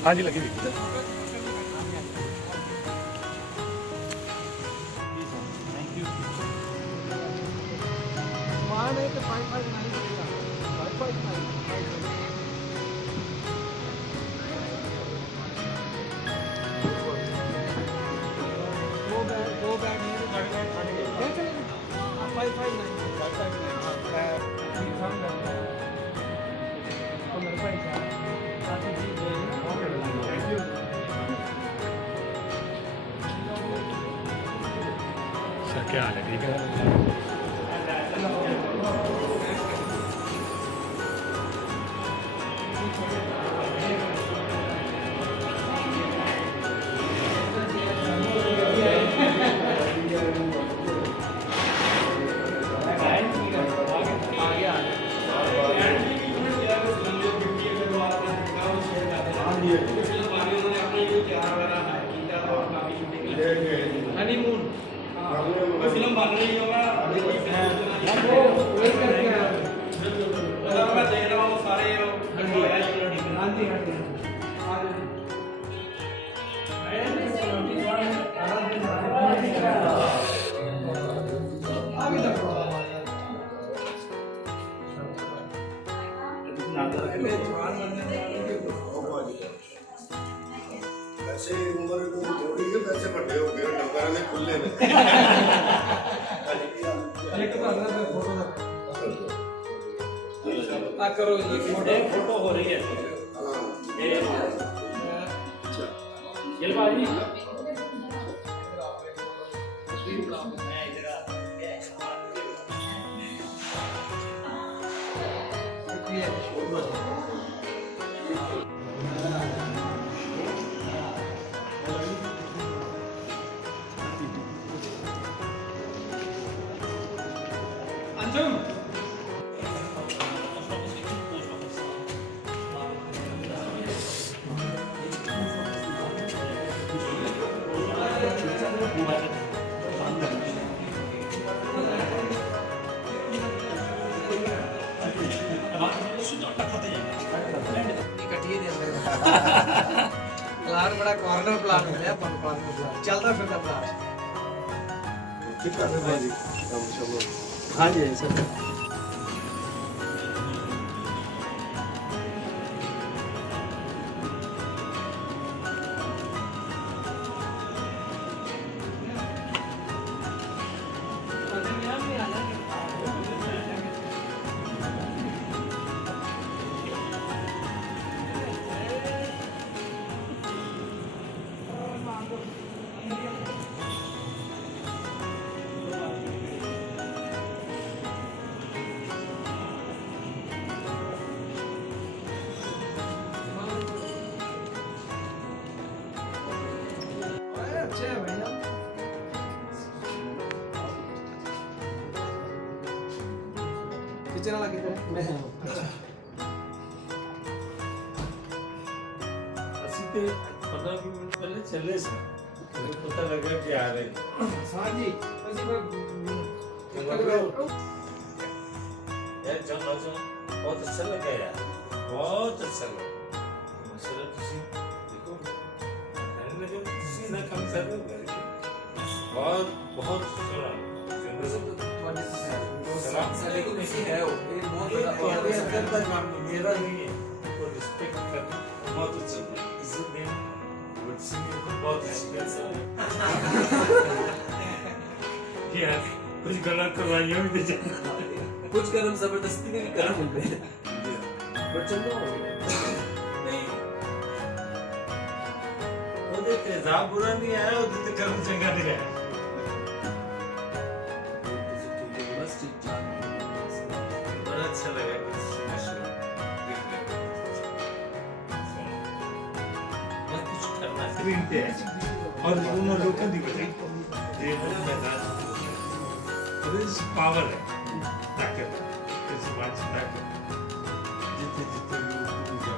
हाँ जी लगी क्या हाल है ठीक है हनीमून फिल्म बन रही होगा मैं देख रहा हूँ सारे वैसे उम्र को थोड़ी है वैसे बड़े हो गए डंगर ने खुले ने करो ये फोटो हो रही है ये बाजी अंजुम प्लान बड़ा कॉर्नर प्लान हो गया कॉर्नर प्लान चलता फिरता प्लान कितना है भाई हाँ जी सर किचन वाला किधर है मैं ਅਸੀਂ ਤੇ 15 ਮਿੰਟ ਪਹਿਲੇ ਚੱਲੇ ਸੀ ਮੈਨੂੰ ਪਤਾ ਲੱਗਾ ਕਿ ਆ ਰਹੇ हाँ जी वैसे मैं यार जब बहुत अच्छा लगा यार बहुत अच्छा लगा माशाल्लाह ਤੁਸੀਂ देखो कहने लगे ਤੁਸੀਂ ना काम कर रहे हो बहुत बहुत शुक्रिया सलाम लेकिन ऐसी है वो ये बहुत बड़ा अंदर का काम मेरा नहीं है तो रिस्पेक्ट करना बहुत अच्छा है इसलिए बच्चे बहुत अच्छी यार कुछ गलत करवाइए भी दे कुछ कर्म जबरदस्ती नहीं कर्म मिलते हैं बट चलो नहीं वो देते जा बुरा नहीं आया वो देते कर्म चंगा नहीं आया बस ठीक ठाक बड़ा अच्छा लगा कुछ करना स्क्रीन पे है और दोनों लोग का दिखते हैं ये वाला मैदान दिस पावर है ताकत इस बात ताकत जितने जितने लोग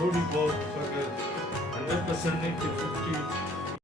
थोड़ी बहुत अगर 100% नहीं तो 50